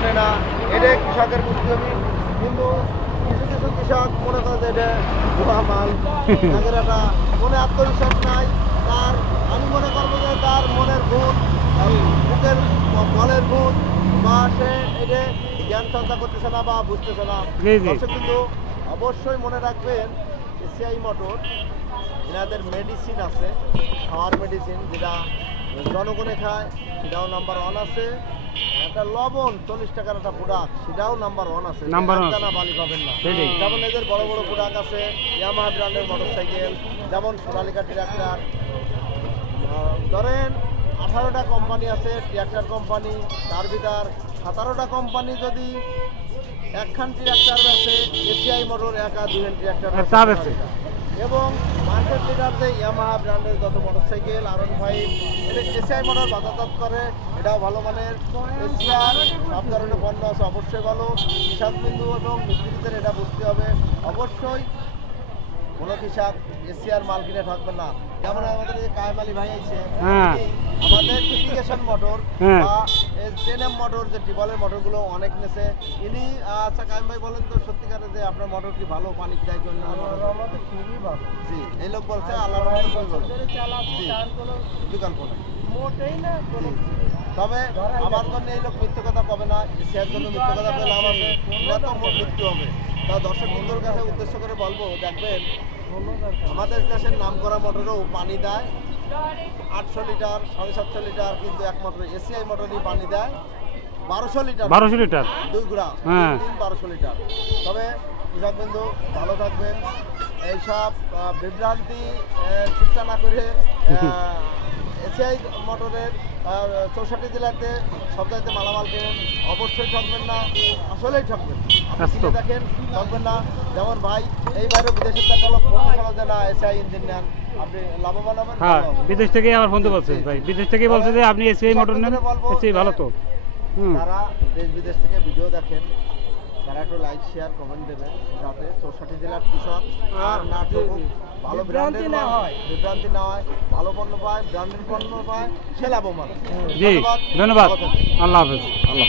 শোনে না, এটা কৃষকের বুদ্ধিজমি। কিন্তু কিছু কিছু কৃষক মনে করে যে এটা ভুয়া মাল, তাদের একটা মনে আত্মবিশ্বাস নাই। তার আমি মনে করবো যে তার মনের ভূত, বুকের বলের ভূত, বা সে এটা জ্ঞান চর্চা করতেছে না বা বুঝতেছে না। দর্শক কিন্তু অবশ্যই মনে রাখবেন, এসিআই মোটর এনাদের মেডিসিন আছে, খাওয়ার মেডিসিন, যেটা জনগণে খায় সেটাও নাম্বার 1 আছে। একটা লবণ 40 টাকার একটা প্রোডাক্ট, সেটাও নাম্বার 1 আছে, না বালি পাবেন না। যেমন এদের বড় বড় প্রোডাক্ট আছে, ইয়ামাহা ব্র্যান্ডের মোটরসাইকেল, যেমন সোনালিকা ট্রাক্টর। ধরেন 18টা কোম্পানি আছে ট্রাক্টর কোম্পানি, তার ভিতর 17টা কোম্পানি যদি একখান ট্রাক্টর আছে, এসিআই মোটর একা 2 ট্রাক্টর আছে। এবং মার্কেট লিডার যে ইয়ামাহা ব্র্যান্ডের যত মোটরসাইকেল, R15, এটা এসিআই মোটর বাজারজাত করে, এটাও ভালো মানের। এশিয়ার সব ধরনের পণ্য আছে, অবশ্যই ভালো। কৃষক বিন্দু এবং মিস্ত্রিদের এটা বুঝতে হবে। অবশ্যই কোনো কৃষক এশিয়ার মাল কিনে থাকবে না। যেমন আমাদের যে কায়েম আলী ভাই আছে, আমাদের ইরিগেশন মোটর বা টেনএম মোটর, যে টিবলের মোটরগুলো অনেক নেছে ইনি। আচ্ছা কায়েম ভাই বলেন তো, সত্যিকারে যে আপনার মোটর কি ভালো পানি দেয় জন্য? আমাদের খুবই ভালো। জি, এই লোক বলছে আল্লাহর বিকল্প নেই, মোটেই না। তবে আমার জন্য এই লোক মিথ্যে কথা কবে না, এশিয়ার জন্য মিথ্যে কথা বলে লাভ আছে না, তো মৃত্যু হবে। তা দর্শক বন্ধুর কাছে উদ্দেশ্য করে বলবো, দেখবেন আমাদের দেশের নাম করা মোটরও পানি দেয় 800 লিটার, 750 লিটার, কিন্তু একমাত্র এসিআই মোটরই পানি দেয় 1200 লিটার। 1200 লিটার 2 গুড়া, 1200 লিটার। তবে কৃষক বন্ধু ভালো থাকবেন, এইসব বিভ্রান্তি চিন্তা না করে এসিআই মোটরের 64 জেলাতে সব জায়গাতে মালামাল কেনেন, অবশ্যই ঠকবেন না, আসলেই ঠকবেন। আপনি দেখেন ঠকবেন না। যেমন ভাই এই বাইরে বিদেশের টাকা 15 দেয় না, এসিআই ইঞ্জিন নেন, আপনি লাভবান হবেন। হ্যাঁ, বিদেশ থেকে আমার ফোন বলছে ভাই, বিদেশ থেকে বলছে যে আপনি এসিআই মোটর নেন, এসিআই ভালো তো। যারা দেশ বিদেশ থেকে ভিডিও দেখেন, তারা একটু লাইক শেয়ার কমেন্ট দেবেন, যাতে 64 জেলার কৃষক আর না ঠকুক, ভালো বিভ্রান্তি না হয়, ভালো পণ্য পায়, ব্র্যান্ডের পণ্য পায়, সে লাভবান। জি, ধন্যবাদ। আল্লাহ হাফেজ। আল্লাহ।